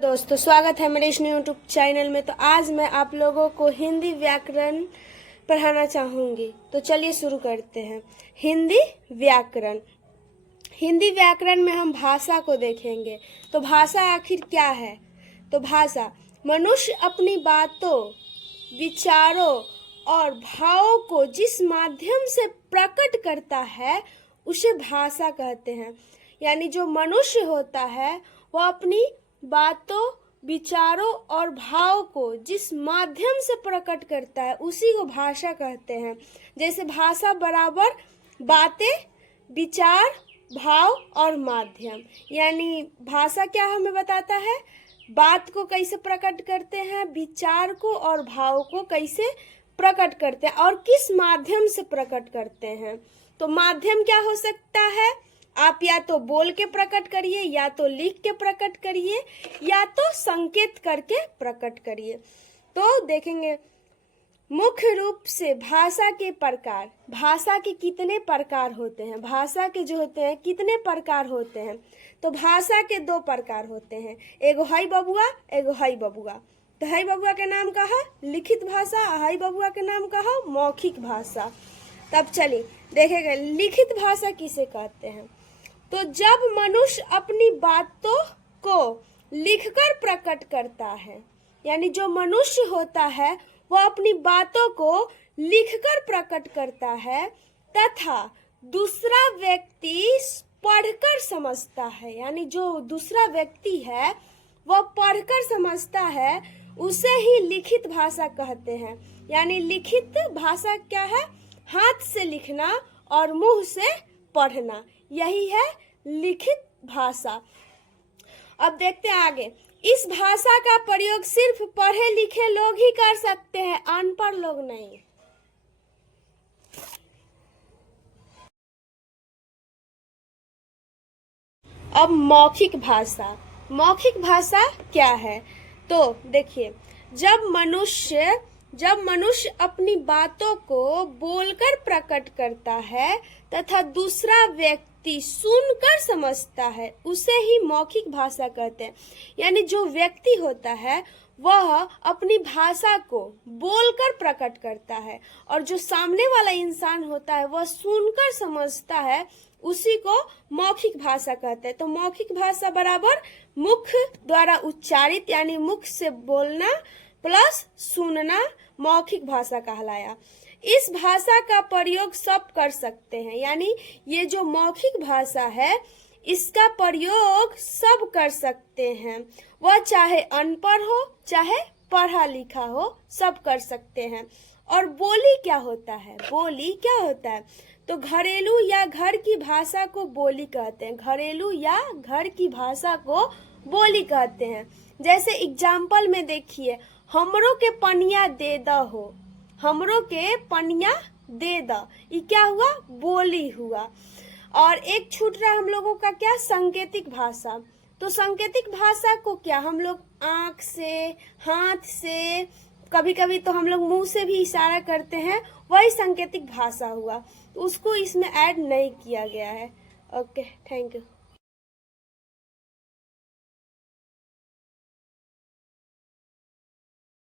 दोस्तों स्वागत है मेरे इस यूट्यूब चैनल में। तो आज मैं आप लोगों को हिंदी व्याकरण पढ़ाना चाहूँगी। तो चलिए शुरू करते हैं। हिंदी व्याकरण। हिंदी व्याकरण में हम भाषा को देखेंगे। तो भाषा आखिर क्या है? तो भाषा मनुष्य अपनी बातों, विचारों और भावों को जिस माध्यम से प्रकट करता है उसे भाषा कहते हैं। यानी जो मनुष्य होता है वह अपनी बातों, विचारों और भाव को जिस माध्यम से प्रकट करता है उसी को भाषा कहते हैं। जैसे भाषा बराबर बातें, विचार, भाव और माध्यम। यानी भाषा क्या हमें बताता है? बात को कैसे प्रकट करते हैं, विचार को और भाव को कैसे प्रकट करते हैं और किस माध्यम से प्रकट करते हैं। तो माध्यम क्या हो सकता है? आप या तो बोल के प्रकट करिए, या तो लिख के प्रकट करिए, या तो संकेत करके प्रकट करिए। तो देखेंगे मुख्य रूप से भाषा के प्रकार। भाषा के कितने प्रकार होते हैं? भाषा के जो होते हैं कितने प्रकार होते हैं? तो भाषा के दो प्रकार होते हैं, एगो हई बबुआ, एगो हई बबुआ। तो हई बबुआ के नाम का है लिखित भाषा, हई बबुआ के नाम का है मौखिक भाषा। तब चलिए देखेंगे लिखित भाषा किसे कहते हैं। तो जब मनुष्य अपनी बातों को लिखकर प्रकट करता है, यानी जो मनुष्य होता है वह अपनी बातों को लिखकर प्रकट करता है तथा दूसरा व्यक्ति पढ़कर समझता है। यानी जो दूसरा व्यक्ति है वह पढ़कर समझता है, उसे ही लिखित भाषा कहते हैं। यानी लिखित भाषा क्या है? हाथ से लिखना और मुंह से पढ़ना, यही है लिखित भाषा। अब देखते हैं आगे। इस भाषा का प्रयोग सिर्फ पढ़े लिखे लोग ही कर सकते हैं, अनपढ़ लोग नहीं। अब मौखिक भाषा। मौखिक भाषा क्या है? तो देखिए जब मनुष्य अपनी बातों को बोलकर प्रकट करता है तथा दूसरा व्यक्ति सुनकर समझता है उसे ही मौखिक भाषा कहते हैं। यानी जो व्यक्ति होता है वह अपनी भाषा को बोलकर प्रकट करता है और जो सामने वाला इंसान होता है वह सुनकर समझता है, उसी को मौखिक भाषा कहते हैं। तो मौखिक भाषा बराबर मुख द्वारा उच्चारित, यानी मुख से बोलना प्लस सुनना मौखिक भाषा कहलाया। इस भाषा का प्रयोग सब कर सकते हैं। यानी ये जो मौखिक भाषा है इसका प्रयोग सब कर सकते हैं, वह चाहे अनपढ़ हो चाहे पढ़ा लिखा हो, सब कर सकते हैं। और बोली क्या होता है? बोली क्या होता है? तो घरेलू या घर की भाषा को बोली कहते हैं। घरेलू या घर की भाषा को बोली कहते हैं। जैसे एग्जाम्पल में देखिए, हमरो के पनिया दे दहो, हमरो के पनिया दे द, ये क्या हुआ? बोली हुआ। और एक छूट रहा हम लोगों का क्या? सांकेतिक भाषा। तो सांकेतिक भाषा को क्या हम लोग आंख से, हाथ से, कभी कभी तो हम लोग मुंह से भी इशारा करते हैं, वही सांकेतिक भाषा हुआ। तो उसको इसमें ऐड नहीं किया गया है। Okay, thank you.